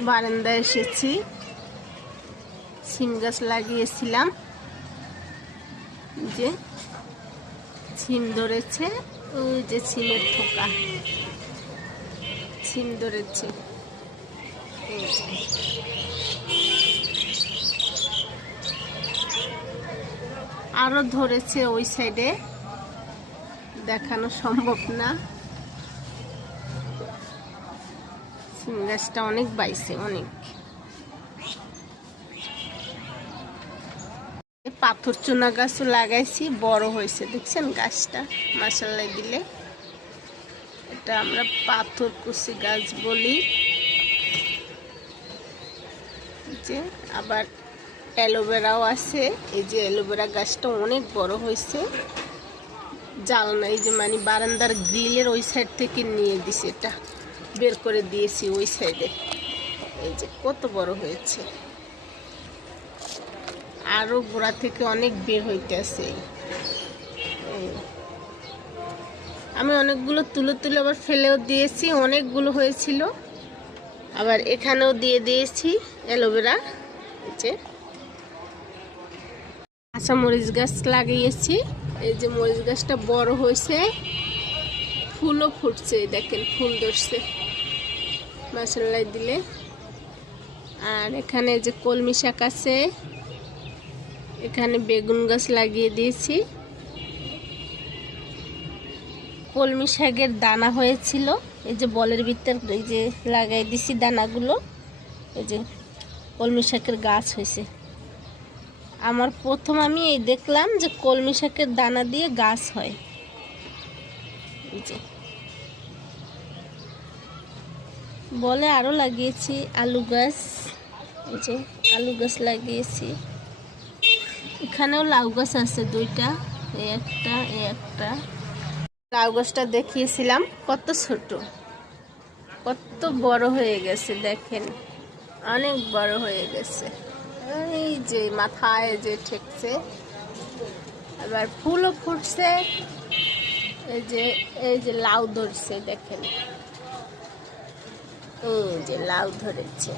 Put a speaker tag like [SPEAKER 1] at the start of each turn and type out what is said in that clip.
[SPEAKER 1] বারান্দায় এসেছি। সিম গাছ লাগিয়েছিলাম। যে সিম ধরেছে, ওই যে সিমের থোকা। সিম ধরেছে। এই যে। আরও ধরেছে ওই সাইডে দেখানো সম্ভব না। সিম গাছটা অনেক বাইছে অনেক। পাথর চুনা গাছও লাগাইছি, বড় হয়েছে, দেখছেন গাছটা? মাসাল্লাই দিলে। এটা আমরা পাথর কুচি গাছ বলি। যে আবার অ্যালোভেরাও আছে। এই যে অ্যালোভেরা গাছটা অনেক বড় হয়েছে। জালনা, এই যে মানে বারান্দার গ্রিলের ওই সাইড থেকে নিয়ে দিছে এটা। বের করে দিয়েছি ওই সাইডে এই যে কত বড় হয়েছে। আরও গোড়া থেকে অনেক বের হইতেছে। আমি অনেকগুলো তুলে তুলে আবার ফেলেও দিয়েছি, অনেকগুলো হয়েছিল। আবার এখানেও দিয়ে দিয়েছি অ্যালোভেরা। যে। কাঁচা মরিচ গাছ লাগিয়েছি। এই যে মরিচ গাছটা বড় হয়েছে। ফুলও ফুটছে দেখেন ফুল ধরছে। মাসাল্লাই দিলে। আর এখানে যে কলমি শাক আছে, এখানে বেগুন গাছ লাগিয়ে দিয়েছি। কলমি শাকের দানা হয়েছিল, এই যে বলের ভিতর এই যে লাগাই দিছি দানাগুলো, এই যে কলমি শাকের গাছ হয়েছে। আমার প্রথম আমি এই দেখলাম যে কলমি শাকের দানা দিয়ে গাছ হয়। যে। বলে আরও লাগিয়েছি আলু গাছ। এই যে আলু গাছ লাগিয়েছি। এখানেও লাউ গাছ আছে দুইটা, এই একটা এই একটা। লাউ গাছটা দেখিয়েছিলাম, কত ছোট, কত বড় হয়ে গেছে দেখেন, অনেক বড় হয়ে গেছে। এই যে মাথায় যে ঠেকছে, আবার ফুলও ফুটছে। এই যে এই যে লাউ ধরছে দেখেন। এই যে লাউ ধরেছে।